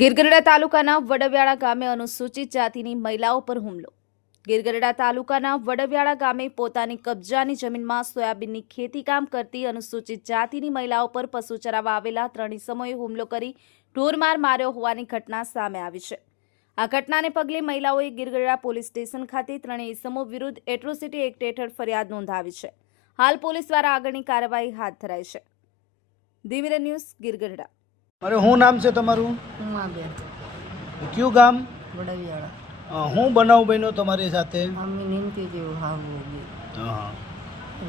ગીરગઢડા તાલુકાના વડવ્યાળા ગામે અનુસૂચિત જાતિની મહિલાઓ પર હુમલો. ગીરગઢડા તાલુકાના વડવ્યાળા ગામે પોતાની કબજાની જમીનમાં સોયાબીનની ખેતીકામ કરતી અનુસૂચિત જાતિની મહિલાઓ પર પશુ ચરાવવા આવેલા 3 ઇસમોએ હુમલો કરી ઢોરમાર માર્યો હોવાની ઘટના સામે આવી છે. આ ઘટનાને પગલે મહિલાઓએ ગીરગઢડા પોલીસ સ્ટેશન ખાતે 3 ઇસમો વિરુદ્ધ એટ્રોસિટી એક્ટ હેઠળ ફરિયાદ નોંધાવી છે. હાલ પોલીસ દ્વારા આગળની કાર્યવાહી હાથ ધરાઈ છે. દિવ્ય ન્યૂઝ ગીરગઢડા. અરે શું નામ છે તમારું? ઉમાબેન કયું ગામ? વડવિયાળા. હું બનાવ બન્યો તમારી સાથે? અમે નીમતી જેવું હાવું હા.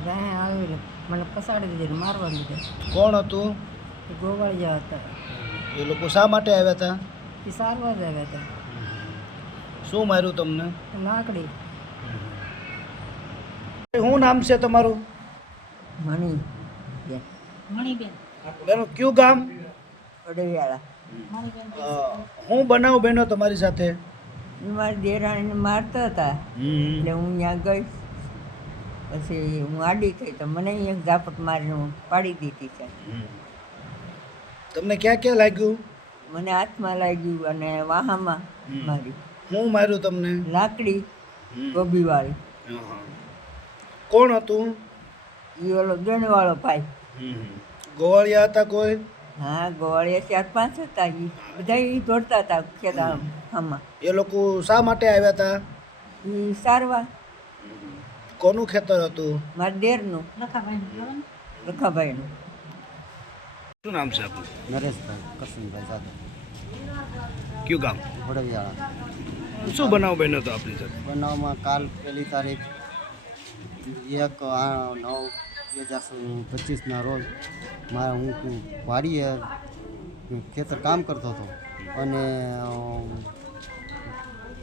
ત્યાં આવેલું મને પસાડી દીધી મારવા લીધા. કોણ હતું? એ ગોવાળિયા હતા. એ લોકો શા માટે આવ્યા હતા? એ સારવાર જ આવ્યા હતા. શું માર્યું તમને? લાકડી. શું નામ છે તમારું? મણીબેન. બેન કયું ગામ? વડવિયાળા. હું બનાવ બન્યો તમારી સાથે? મારી દેરાણીને મારતા હતા એટલે હું ત્યાં ગઈ. પછી હું આડી થઈ તો મને એક ઝાપટ મારીને હું પાડી દીધી છે. તમને ક્યાં ક્યાં લાગ્યું? મને હાથમાં લાગ્યું અને વાહામાં મારી. હું માર્યું તમને? લાકડી ગોબીવાળી. કોણ હતું? એ ઓલો ગણવાળો ભાઈ. ગોવાળિયા હતા કોઈ? હા, ગોવાળિયા 4-5 હતા. એ બધા એ દોડતા હતા ખેતરમાં. એ લોકો શા માટે આવ્યા હતા? એ સારવા. કોનું ખેતર હતું? મારા દેરનું. લખાભાઈનું. શું નામ છે આપનું? નરેશભાઈ કરશનભાઈ જાદવ, કયું ગામ? વડવિયાળા. શું બનાવ બન્યો હતો આપણી સાથે? બનાવમાં કાલ 1 તારીખ 1/9/2025ના રોજ હું વાડીએ ખેતર કામ કરતો હતો અને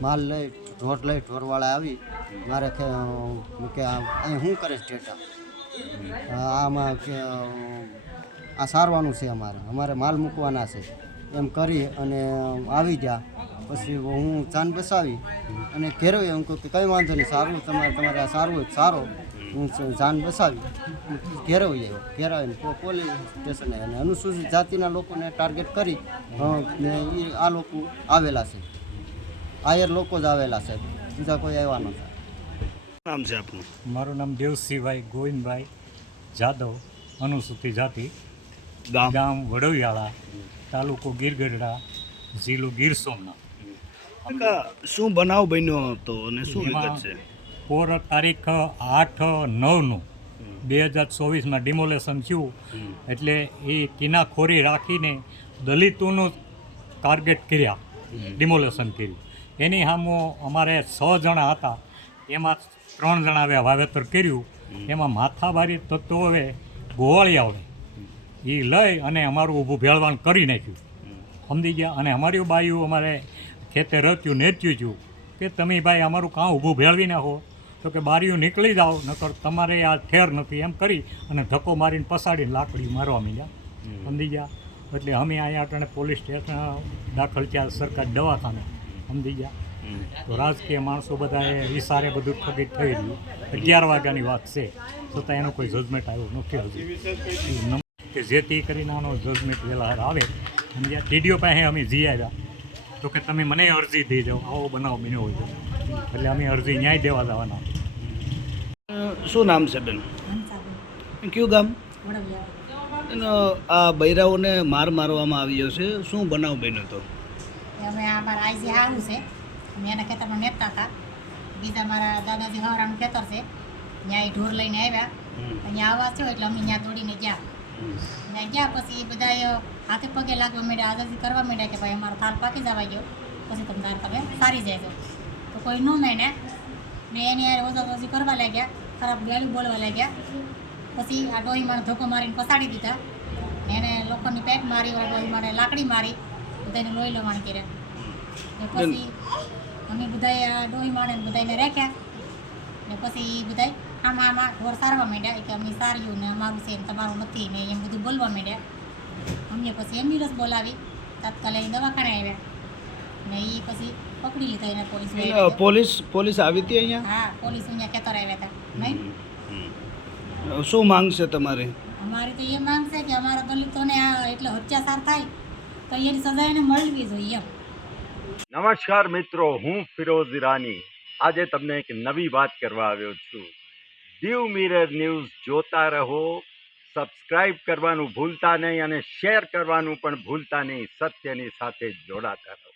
માલ લઈ ઢોરવાળા આવી મારે કે અહીં શું કરે સ્ટેટા આમાં કે આ સારવાનું છે, અમારે માલ મૂકવાના છે એમ કરી અને આવી ગયા. પછી હું જાન બસાવી અને ઘેરો એમ કહું કે કંઈ વાંધો નહીં, સારું તમારે આ સારું હોય સારો. હું જાન બસાવી ઘેરાવી પોલીસ સ્ટેશને અને અનુસૂચિત જાતિના લોકોને ટાર્ગેટ કરી ને આ લોકો આવેલા છે. આયર લોકો જ આવેલા છે, બીજા કોઈ આવ્યા નહોતા. નામ છે આપનું? મારું નામ દેવસિંહભાઈ ગોવિંદભાઈ જાદવ, અનુસૂચિત જાતિ, ગામ વડવિયાળા, તાલુકો ગીરગઢડા, જિલ્લો ગીર સોમનાથ. શું બનાવ બન્યો હતો અને શું વિગત છે? પોર તારીખ 8/9/2024 ડિમોલેશન થયું. એટલે એ કિનાખોરી રાખીને દલિતોનું ટાર્ગેટ કર્યા, ડિમોલેશન કર્યું. એની સામે અમારે 6 જણા હતા, એમાં 3 જણાએ વાવેતર કર્યું. એમાં માથાભારી તત્વોએ ગોવાળિયાઓએ એ લઈ અને અમારું ઊભું ભેળવાણ કરી નાખ્યું, સમજી ગયા. અને અમારી બાયું અમારે ખેતે રચ્યું નેચ્યું છું કે તમે ભાઈ અમારું કાં ઊભું ભેળવી નાખો તો કે બારીઓ નીકળી જાઓ, નકર તમારે આ ઠેર નથી એમ કરી અને ધક્કો મારીને પસાડીને લાકડી મારવા માંડ્યા, સમજી ગયા. એટલે અમે અહીંયા અટાણે પોલીસ સ્ટેશન દાખલ થયા, સરકાર દવાખાને, સમજી ગયા. તો રાજકીય માણસો બધાએ વિસારે બધું સ્થગિત થઈ રહ્યું. 11 વાગ્યાની વાત છે, છતાં એનો કોઈ જજમેન્ટ આવ્યો નથી હજુ, કે જેથી કરીને આનો જજમેન્ટ વહેલા આવે. અને જ્યાં ટીડીઓ પાસે અમે જઈ આવ્યા તો કે તમે મને અરજી દઈ જાઓ, આવો બનાવ બન્યો હોય તો. એટલે અમે અરજી ન્યાય દેવા જવાના. શું નામ છે બેન? કયું ગામ? આ બૈરાઓને મારવામાં આવ્યો છે, શું બનાવ બન્યો હતો? અમે અમારા આઈજી સારું છે, અમે એના ખેતરમાં નેતા હતા. બીજા મારા દાદાજી હવારાનું ખેતર છે, ત્યાં ઢોર લઈને આવ્યા. અહીંયા આવા થયો એટલે અમે ત્યાં દોડીને ગયા. ત્યાં ગયા પછી બધા હાથે પગે લાગવા માંડ્યા, આઝાદી કરવા માંડ્યા કે ભાઈ અમારો થાલ પાકી જવા ગયો, પછી તમે સારી જાય છો. તો કોઈ ન માને ને એની યાર ઓઝાજી કરવા લાગ્યા, ખરાબ ગાળી બોલવા લાગ્યા. પછી આ ડોહીમાને ધોકો મારીને પસાડી દીધા ને એને લોકોની પેટ મારી, ડોહીમાને લાકડી મારી, બધાને લોહી લવાણ કર્યા. ને પછી અમે બધાએ આ ડોહીમાને બધાને રાખ્યા ને પછી બધા આમાં ઢોર સારવા માંડ્યા કે અમે સાર્યું ને અમારું છે ને તમારું નથી ને એમ બધું બોલવા માંડ્યા. અમને પછી એમ્બ્યુલન્સ બોલાવી, તાત્કાલિક દવાખાને આવ્યા ને એ પછી પકડી લીધા એને પોલીસ આવી હતી અહીંયા? હા, પોલીસ અહીંયા ખેતર આવ્યા હતા. નહીં, શું માંગ છે તમારી? અમારી તો એ માંગ છે કે અમારા દલિતોને આ એટલે અત્યાચાર થાય તો એની સજા એને મળવી જોઈએ એમ. નમસ્કાર મિત્રો, હું ફિરોઝ ઈરાની આજે તમને એક નવી વાત કરવા આવ્યો છું. દીવ મિરર ન્યૂઝ જોતા રહો, સબસ્ક્રાઇબ કરવાનું ભૂલતા નહીં અને શેર કરવાનું પણ ભૂલતા નહીં. સત્યની સાથે જોડાતા રહો.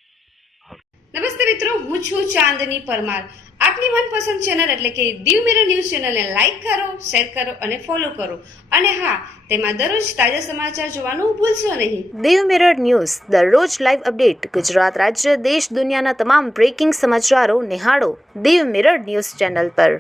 નમસ્તે મિત્રો, હું છું ચાંદની પરમાર. આપની મનપસંદ ચેનલ એટલે કે દીવ મિરર ન્યૂઝ ચેનલને લાઈક કરો, શેર કરો અને ફોલો કરો. અને હા, તેમાં દરરોજ તાજા સમાચાર જોવાનું ભૂલશો નહીં. દીવ મિરર ન્યૂઝ દરરોજ લાઈવ અપડેટ ગુજરાત રાજ્ય દેશ દુનિયાના તમામ બ્રેકિંગ સમાચારો નિહાળો દીવ મિરર ન્યૂઝ ચેનલ પર.